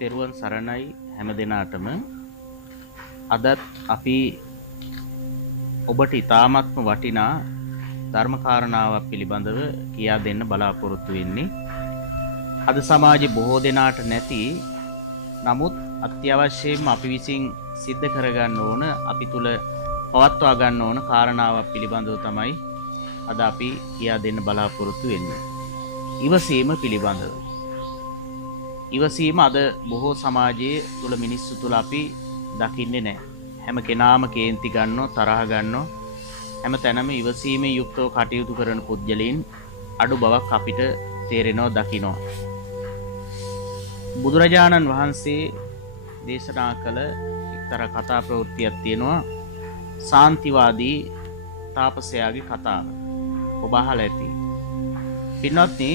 තෙරුවන් සරණයි හැම දෙනාටම. අදත් අපි ඔබට ඉතාමත්ම වටිනා ධර්මකාරණාවක් පිළිබඳව කියා දෙන්න බලාපොරොත්තු වෙන්නේ. අද සමාජයේ බොහෝ දෙනාට නැති නමුත් අත්‍යවශ්‍යයෙන්ම අපි විසින් සිද්ධ කරගන්න ඕන, අපි තුල පවත්වා ගන්න ඕන කාරණාවක් පිළිබඳව තමයි අද අපි කියා දෙන්න බලාපොරොත්තු වෙන්නේ. ඉවසීම පිළිබඳව. ඉවසීම අද බොහෝ සමාජයේ තුල මිනිස්සු තුල අපි දකින්නේ නැහැ. හැම කෙනාම කේන්ති ගන්නෝ, තරහ ගන්නෝ, හැම තැනම ඉවසීමේ යුක්තව කටයුතු කරන පුද්ගලයන් අඩු බවක් අපිට තේරෙනවා, දකිනවා. බුදුරජාණන් වහන්සේ දේශනා කළ එක්තරා කතා ප්‍රවෘත්තියක් තියෙනවා, සාන්තිවාදී තාපසයාගේ කතාව. ඔබ අහලා ඇති. පින්වත්නි,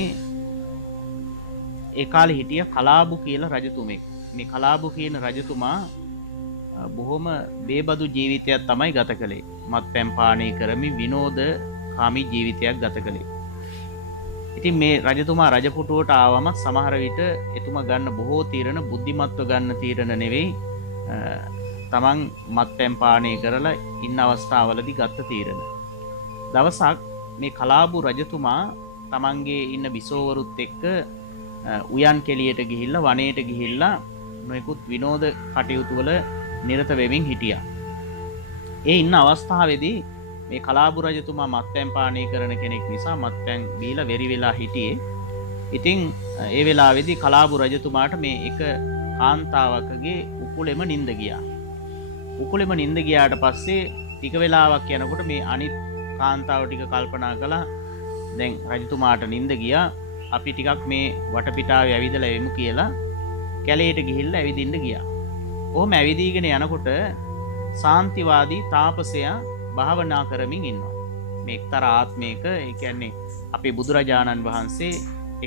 ඒ කාලේ හිටිය කලාබු කියලා රජතුමෙක්. මේ කලාබු කියන රජතුමා බොහොම බේබදු ජීවිතයක් තමයි ගත කළේ. මත්පැන් පානය කරමින් විනෝදකාමී ජීවිතයක් ගත කළේ. ඉතින් මේ රජතුමා රජපුටුවට ආවම සමහර විට එතුමා ගන්න බොහෝ තීරණ බුද්ධිමත්ව ගන්න තීරණ නෙවෙයි, තමන් මත්පැන් පානය කරලා ඉන්න අවස්ථාවලදී ගත්ත තීරණ. දවසක් මේ කලාබු රජතුමා තමන්ගේ ඉන්න බිසෝවරුත් එක්ක උයන් කෙලියට ගිහිල්ලා වනයේට ගිහිල්ලා නොයෙකුත් විනෝද කටයුතු වල නිරත වෙමින් හිටියා. ඒ ඉන්න අවස්ථාවේදී මේ කලාබු රජතුමා මත්පැන් පානය කරන කෙනෙක් නිසා මත්පැන් බීලා වෙරි වෙලා හිටියේ. ඉතින් ඒ වෙලාවේදී කලාබු රජතුමාට මේ එක කාන්තාවකගේ උකුලෙම නිින්ද ගියා. උකුලෙම නිින්ද ගියාට පස්සේ ටික වෙලාවක් යනකොට මේ අනිත් කාන්තාව ටික කල්පනා කළා, දැන් රජතුමාට නිින්ද ගියා, අපි ටිකක් මේ වටපිටාවේ ඇවිදලා එමු කියලා කැලේට ගිහිල්ලා ඇවිදින්න ගියා. ඔහොම ඇවිදීගෙන යනකොට සාන්තිවාදී තාපසයා භාවනා කරමින් ඉන්නවා. මේ එක්තරා ආත්මයක, ඒ කියන්නේ අපේ බුදුරජාණන් වහන්සේ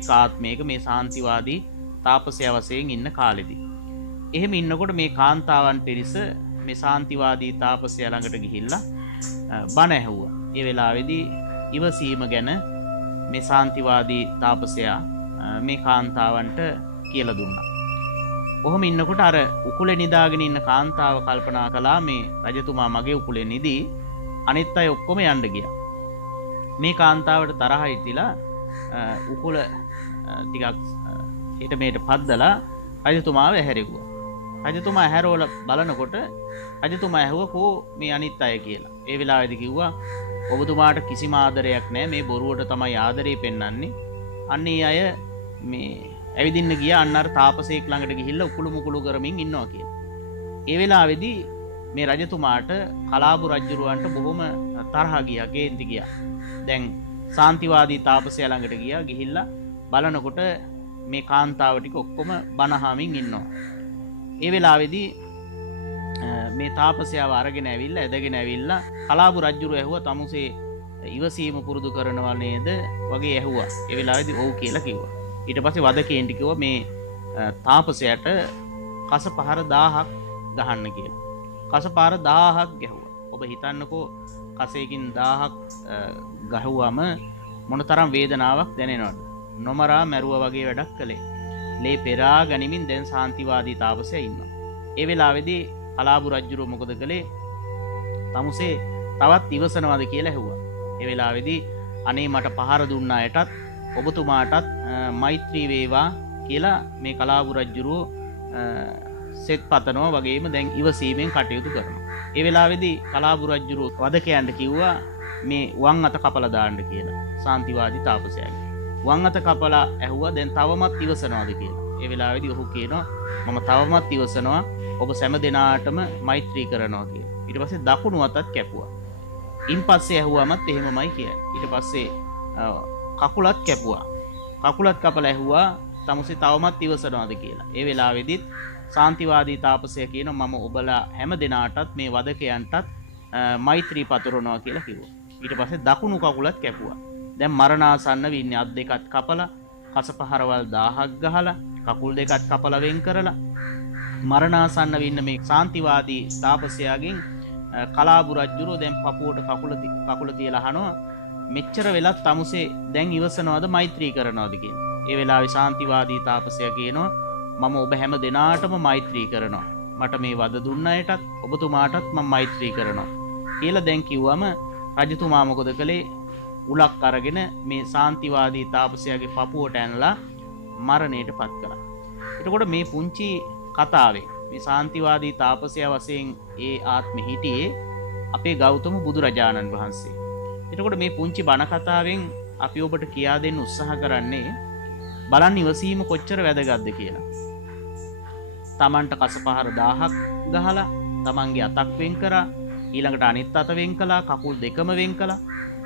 එක ආත්මයක මේ සාන්තිවාදී තාපසයා වශයෙන් ඉන්න කාලෙදී. එහෙම ඉන්නකොට මේ කාන්තාවන් පිරිස මේ සාන්තිවාදී තාපසයා ළඟට ගිහිල්ලා බණ ඇහුවා. ඒ වෙලාවේදී ඉවසීම ගැන මේ සාන්තිවාදී තාපසයා මේ කාන්තාවන්ට කියලා දුන්නා. ඔහොම ඉන්නකොට අර උකුලේ නිදාගෙන ඉන්න කාන්තාව කල්පනා කළා, මේ රජතුමා මගේ උකුලේ නිදී, අනිත් අය ඔක්කොම යන්න ගියා. මේ කාන්තාවට තරහ හිතිලා උකුල ටිකක් ඊට මේට පද්දලා රජතුමාව ඇහැරෙව්වා. රජතුමා ඇහැරවල බලනකොට රජතුමා ඇහුවා, කෝ මේ අනිත් අය කියලා. ඒ වෙලාවේදී කිව්වා, ඔබතුමාට කිසිම ආදරයක් නැහැ, මේ බොරුවට තමයි ආදරේ පෙන්වන්නේ. අන්න ඒ අය මේ ඇවිදින්න ගියා, අන්න අර තාපසයෙක් ළඟට ගිහිල්ලා උකුළු මුකුළු කරමින් ඉන්නවා කියලා. ඒ වෙලාවේදී මේ රජතුමාට කලාබු රජුරවන්ට බොහොම තරහ ගියා, කේන්ති ගියා. දැන් සාන්තිවාදී තාපසයා ළඟට ගියා, ගිහිල්ලා බලනකොට මේ කාන්තාව ටික ඔක්කොම බනහමින් ඉන්නවා. ඒ වෙලාවේදී මේ තාපසයාව අරගෙන ඇවිල්ලා ඇදගෙන ඇවිල්ලා කලාබු රජුරු ඇහුවා, තමුසේ ඉවසීම පුරුදු කරනවා නේද වගේ ඇහුවා. ඒ වෙලාවේදී ඔව් කියලා කිව්වා. ඊට පස්සේ වදකේන්ටි කිව්වා මේ තාපසයාට කස පහර 1000ක් ගහන්න කියලා. කස පහර 1000ක් ගැහුවා. ඔබ හිතන්නකෝ, කසයකින් 1000ක් ගහුවම මොනතරම් වේදනාවක් දැනෙනවද? නොමරා මැරුවා වගේ වැඩක් කළේ. ලේ පෙරා ගනිමින් දැන් සාන්තිවාදී තාපසයා ඉන්නවා. ඒ වෙලාවේදී කලාබු රජුරෝ මොකද කළේ? තමුසේ තවත් ඉවසනවද කියලා ඇහුවා. ඒ වෙලාවේදී අනේ මට පහර දුන්න අයටත් ඔබතුමාටත් මෛත්‍රී වේවා කියලා මේ කලාබු රජුරෝ සෙත් පතනවා වගේම දැන් ඉවසීමෙන් කටයුතු කරනවා. ඒ වෙලාවේදී කලාබු රජුරෝ වදකයන්ට කිව්වා මේ වම් අත කපලා දාන්න කියලා සාන්තිවාදී තාපසයාගේ. වම් අත කපලා ඇහුවා, දැන් තවමත් ඉවසනවද කියලා. ඒ වෙලාවේදී ඔහු කියනවා, මම තවමත් ඉවසනවා, ඔබ සෑම දෙනාටම මෛත්‍රී කරනවා කියලා. ඊට පස්සේ දකුණු අතත් කැපුවා. ඉන් පස්සේ ඇහුවාමත් එහෙමමයි කියන්නේ. ඊට පස්සේ කකුලත් කැපුවා. කකුලත් කපලා ඇහුවා, තමුසේ තවමත් ඉවසනවද කියලා. ඒ වෙලාවේදීත් සාන්තිවාදී තාපසයා කියනවා, මම ඔබලා හැම දෙනාටත් මේ වදකයන්ටත් මෛත්‍රී පතුරවනවා කියලා කිව්වා. ඊට පස්සේ දකුණු කකුලත් කැපුවා. දැන් මරණාසන්න වින්නේ අත් දෙකත් කපලා, කසපහරවල් 1000ක් ගහලා, කකුල් දෙකත් කපලා වෙන් කරලා මරණාසන්න වෙන්න මේ සාන්තිවාදී තාපසයාගෙන් කලාබු රජුරෝ දැන් පපුවට කකුල තියලා අහනවා, මෙච්චර වෙලත් තමුසේ දැන් ඉවසනවද මෛත්‍රී කරනවද කියලා. ඒ වෙලාවේ ශාන්තිවාදී තාපසයා කියනවා මම ඔබ හැම දෙනාටම මෛත්‍රී කරනවා. මට මේ වද දුන්න අයටත් ඔබතුමාටත් මම මෛත්‍රී කරනවා කියලා දැන් කිව්වම රජතුමා මොකද කළේ? උලක් අරගෙන මේ සාන්තිවාදී තාපසයාගේ පපුවට ඇනලා මරණයට පත් කළා. එතකොට මේ පුංචි කතාවේ මේ සාන්තිවාදී තාපසයා වශයෙන් ඒ ආත්මෙ හිටියේ අපේ ගෞතම බුදුරජාණන් වහන්සේ. එතකොට මේ පුංචි බණ කතාවෙන් අපි ඔබට කියා දෙන්න උත්සාහ කරන්නේ බලන්න ඉවසීම කොච්චර වැදගත්ද කියලා. තමන්ට කසපහර 1000ක් ගහලා තමන්ගේ අතක් වෙන් කරා, ඊළඟට අනිත් අත වෙන් කළා, කකුල් දෙකම වෙන් කළා.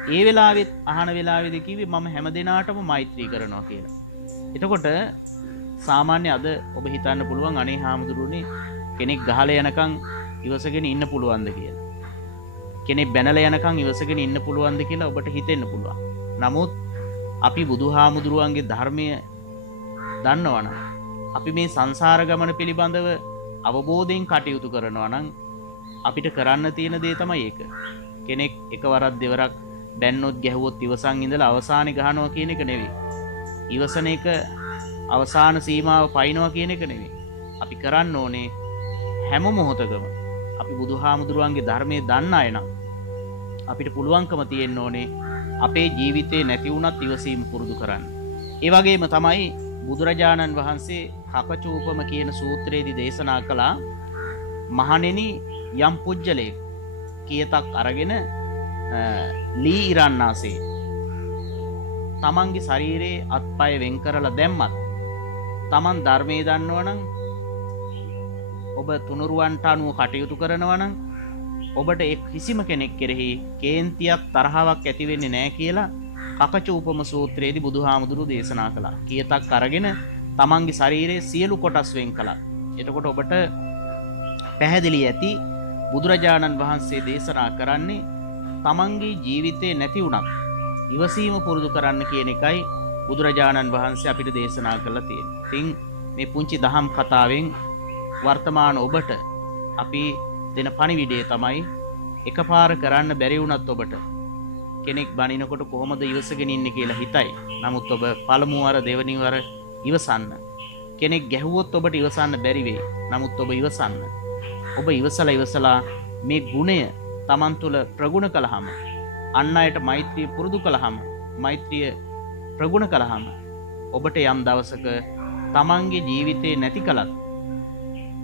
ඒ වෙලාවෙත් අහන වෙලාවේදී කිව්වේ මම හැම දිනාටම මෛත්‍රී කරනවා කියලා. එතකොට සාමාන්‍ය අද ඔබ හිතන්න පුළුවන් අනේ හාමුදුරුවනේ කෙනෙක් ගහලා යනකම් ඉවසගෙන ඉන්න පුළුවන්ද කියලා. කෙනෙක් බැනලා යනකම් ඉවසගෙන ඉන්න පුළුවන්ද කියලා ඔබට හිතෙන්න පුළුවන්. නමුත් අපි බුදුහාමුදුරුවන්ගේ ධර්මය දන්නවනම්, අපි මේ සංසාර ගමන පිළිබඳව අවබෝධයෙන් කටයුතු කරනවා නම් අපිට කරන්න තියෙන දේ තමයි ඒක. කෙනෙක් එකවරක් දෙවරක් බැන්නොත් ගැහුවොත් ඉවසන් ඉඳලා අවසානයේ ගහනවා කියන එක නෙවෙයි. ඉවසන එක අවසාන සීමාව පයින්නවා කියන එක නෙවෙයි. අපි කරන්න ඕනේ හැම මොහොතකම අපි බුදුහාමුදුරුවන්ගේ ධර්මයේ දන්න අය නම් අපිට පුළුවන්කම තියෙන්න ඕනේ අපේ ජීවිතේ නැති වුණත් ඉවසීම පුරුදු කරන්න. ඒ වගේම තමයි බුදුරජාණන් වහන්සේ කපචූපම කියන සූත්‍රයේදී දේශනා කළා මහණෙනි යම් පුජ්‍යලේ කියතක් අරගෙන ලී ඉරන්නාසේ තමන්ගේ ශරීරයේ අත්පය වෙන් කරලා දැම්මත් තමන් ධර්මයේ දන්නවනම් ඔබ තුනුරුවන්ට අනුව කටයුතු කරනවනම් ඔබට එක් කිසිම කෙනෙක් කෙරෙහි කේන්තියක් තරහාවක් ඇති වෙන්නේ නැහැ කියලා කකචූපම සූත්‍රයේදී බුදුහාමුදුරුවෝ දේශනා කළා. කියතක් අරගෙන තමන්ගේ ශරීරයේ සියලු කොටස් වෙන් කළා. එතකොට ඔබට පැහැදිලි ඇති බුදුරජාණන් වහන්සේ දේශනා කරන්නේ තමන්ගේ ජීවිතේ නැති වුණත් ඉවසීම පුරුදු කරන්න කියන එකයි බුදුරජාණන් වහන්සේ අපිට දේශනා කළා තියෙන්නේ. ඉතින් මේ පුංචි දහම් කතාවෙන් වර්තමාන ඔබට අපි දෙන පණිවිඩය තමයි එකපාර කරන්න බැරි වුණත් ඔබට කෙනෙක් බනිනකොට කොහොමද ඉවසගෙන ඉන්නේ කියලා හිතයි. නමුත් ඔබ පළමු වර දෙවෙනි වර ඉවසන්න. කෙනෙක් ගැහුවොත් ඔබට ඉවසන්න බැරි වෙයි. නමුත් ඔබ ඉවසන්න. ඔබ ඉවසලා මේ ගුණය Taman තුල ප්‍රගුණ කළාම, අන් අයට මෛත්‍රිය පුරුදු කළාම, මෛත්‍රිය ප්‍රගුණ කළාම ඔබට යම් දවසක Tamanගේ ජීවිතේ නැති කලත්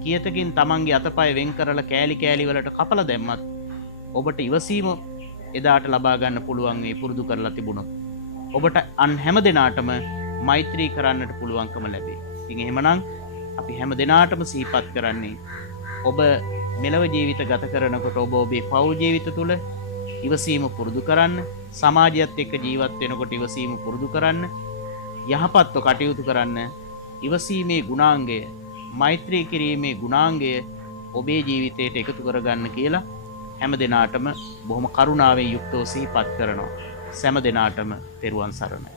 කියතකින් තමන්ගේ අතපය වෙන් කරලා කෑලි කෑලි වලට කපලා දැම්මත් ඔබට ඉවසීම එදාට ලබා ගන්න පුළුවන් මේ පුරුදු කරලා තිබුණොත් ඔබට අන් හැම දිනාටම මෛත්‍රී කරන්නට පුළුවන්කම ලැබේ. ඉතින් එහෙමනම් අපි හැම දිනාටම සිහිපත් කරන්නේ ඔබ මෙලව ජීවිත ගත කරනකොට ඔබ ඔබේ පෞල් ජීවිත තුළ ඉවසීම පුරුදු කරන්න, සමාජයත් එක්ක ජීවත් වෙනකොට ඉවසීම පුරුදු කරන්න, යහපත්ව කටයුතු කරන්න. ඉවසීමේ ගුණාංගය, මෛත්‍රී කිරීමේ ගුණාංගය ඔබේ ජීවිතයට එකතු කරගන්න කියලා හැම දිනාටම බොහොම කරුණාවෙන් යුක්තව සිහිපත් කරනවා. සෑම දිනාටම තෙරුවන් සරණයි.